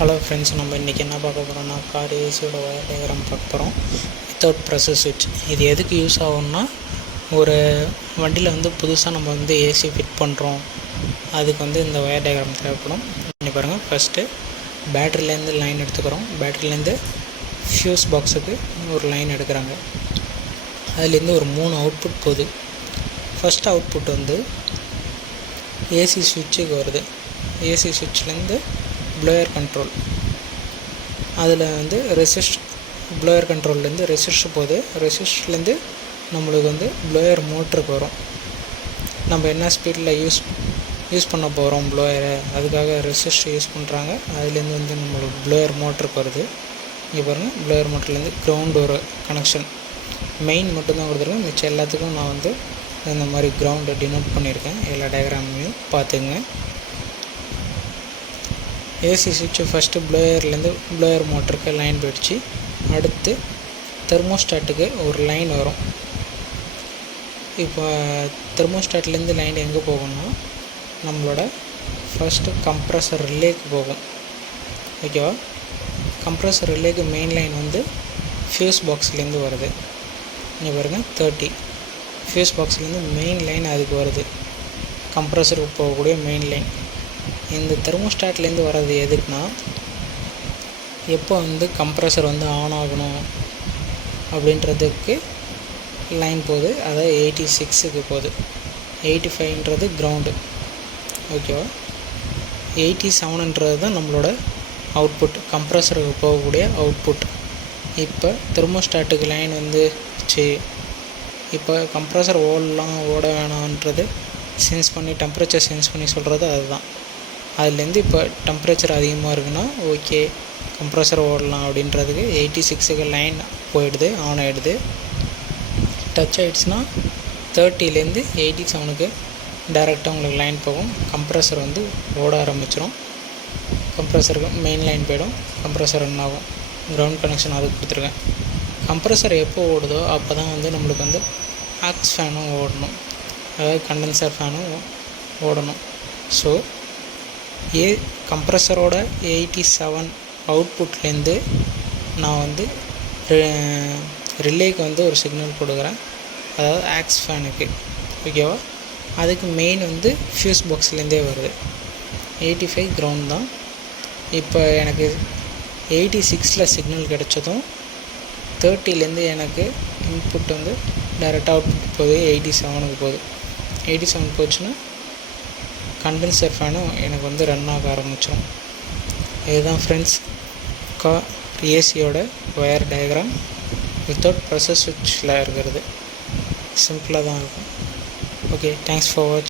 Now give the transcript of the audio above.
Hello friends, நம்ம இன்றைக்கி என்ன பார்க்க போகிறோம்னா கார் ஏசியோட ஒயர் டயக்ராம் பார்க்க போகிறோம் வித்தவுட் ப்ரெஷர் சுவிட்ச். இது எதுக்கு யூஸ் ஆகும்னா, ஒரு வண்டியில் புதுசாக நம்ம ஏசி ஃபிட் பண்ணுறோம், அதுக்கு இந்த ஒயர் டயக்ராம் தேவைப்படும். இங்கே பாருங்கள், ஃபஸ்ட்டு பேட்டரியிலேருந்து லைன் எடுத்துக்கிறோம். பேட்டரியிலேருந்து ஃபியூஸ் பாக்ஸுக்கு ஒரு லைன் எடுக்கிறாங்க. அதுலேருந்து ஒரு 3 அவுட்புட் போகுது. ஃபஸ்ட் அவுட்புட் ஏசி சுவிட்சுக்கு வருது. ஏசி சுவிட்ச்லேருந்து ப்ளோயர் கண்ட்ரோல், அதில் ப்ளோயர் கண்ட்ரோல்லேருந்து ரெசிஸ்டர் போகுது. ரெசிஸ்டர்லேருந்து நம்மளுக்கு ப்ளோயர் மோட்டருக்கு வரும். நம்ம என்ன ஸ்பீடில் யூஸ் பண்ண போகிறோம் ப்ளோயரை, அதுக்காக ரெசிஸ்டர் யூஸ் பண்ணுறாங்க. அதுலேருந்து நம்மளுக்கு ப்ளோயர் மோட்டருக்கு வருது. இங்கே பாருங்கள், ப்ளோயர் மோட்டர்லேருந்து கிரவுண்ட் ஒரு கனெக்ஷன், மெயின் மட்டும்தான் கொடுத்துருக்கேன். மிச்சம் எல்லாத்துக்கும் நான் இந்த மாதிரி கிரவுண்டை டினோட் பண்ணியிருக்கேன். எல்லா டயக்ராமையும் பார்த்துங்க. ஏசி சுவிட்சு ஃபஸ்ட்டு ப்ளோயர்லேருந்து ப்ளோயர் மோட்டருக்கு லைன் போயிடுச்சு. அடுத்து தெர்மோஸ்டாட்டுக்கு ஒரு லைன் வரும். இப்போ தெர்மோஸ்டாட்லேருந்து லைன் எங்கே போகும்னா, நம்மளோட ஃபஸ்ட்டு கம்ப்ரஸர் ரிலேக்கு போகும். ஓகேவா? கம்ப்ரஸர் ரிலேக்கு மெயின் லைன் ஃபியூஸ் பாக்ஸ்லேருந்து வருது. இங்கே பாருங்கள், 30 ஃபியூஸ் பாக்ஸ்லேருந்து மெயின் லைன் அதுக்கு வருது. கம்ப்ரஸருக்கு போகக்கூடிய மெயின் லைன். இந்த தெர்மோஸ்டாட்லேருந்து வர்றது எதுக்குன்னா, எப்போ கம்ப்ரஸர் ஆன் ஆகணும் அப்படின்றதுக்கு லைன் போகுது. அதாவது 86க்கு போகுது. 85ன்றது கிரவுண்டு. ஓகேவா? 87ன்றது தான் நம்மளோட அவுட்புட், கம்ப்ரஸருக்கு போகக்கூடிய அவுட்புட். இப்போ தெர்மோஸ்டாட்டுக்கு லைன் இப்போ கம்ப்ரஸர் ஓட வேணான்றது சென்ஸ் பண்ணி, டெம்பரேச்சர் சென்ஸ் பண்ணி சொல்கிறது அதுதான். அதுலேருந்து இப்போ டெம்பரேச்சர் அதிகமாக இருக்குன்னா ஓகே, கம்ப்ரஸர் ஓடலாம் அப்படின்றதுக்கு 86க்கு லைன் போயிடுது, ஆன் ஆகிடுது. டச் ஆகிடுச்சுன்னா 30லேருந்து 87க்கு டைரெக்டாக உங்களுக்கு லைன் போகும். கம்ப்ரஸர் ஓட ஆரம்பிச்சிடும். கம்ப்ரஸருக்கு மெயின் லைன் போயிடும். கம்ப்ரஸர் ரன் ஆகும். கிரவுண்ட் கனெக்ஷன் அதுக்கு கொடுத்துருக்கேன். கம்ப்ரஸர் எப்போ ஓடுதோ அப்போ தான் நம்மளுக்கு ஆக்ஸ் ஃபேனும் ஓடணும், அதாவது கண்டென்சர் ஃபேனும் ஓடணும். ஸோ கம்ப்ரஸரோட 87 அவுட்புட்லேருந்து நான் ரிலேக்கு ஒரு சிக்னல் கொடுக்குறேன், அதாவது ஆக்ஸ் ஃபேனுக்கு. ஓகேவா? அதுக்கு மெயின் ஃபியூஸ் பாக்ஸ்லேருந்தே வருது. 85 கிரவுண்ட் தான். இப்போ எனக்கு 86ல் சிக்னல் கிடச்சதும் 30லேருந்து எனக்கு இன்புட் டைரெக்டாக அவுட்புட் போகுது. 87க்கு போகுது. 87 போச்சுன்னா கண்டென்சர் ஃபேனும் எனக்கு ரன் ஆக ஆரம்பிச்சிடும். இதுதான் ஃப்ரெண்ட்ஸ் கார் ஏசியோட ஒயர் டயக்ராம் வித்தவுட் ப்ரெஷர் சுவிட்சில் இருக்கிறது. சிம்பிளாக தான் இருக்கும். ஓகே, தேங்க்ஸ் ஃபார் வாட்சிங்.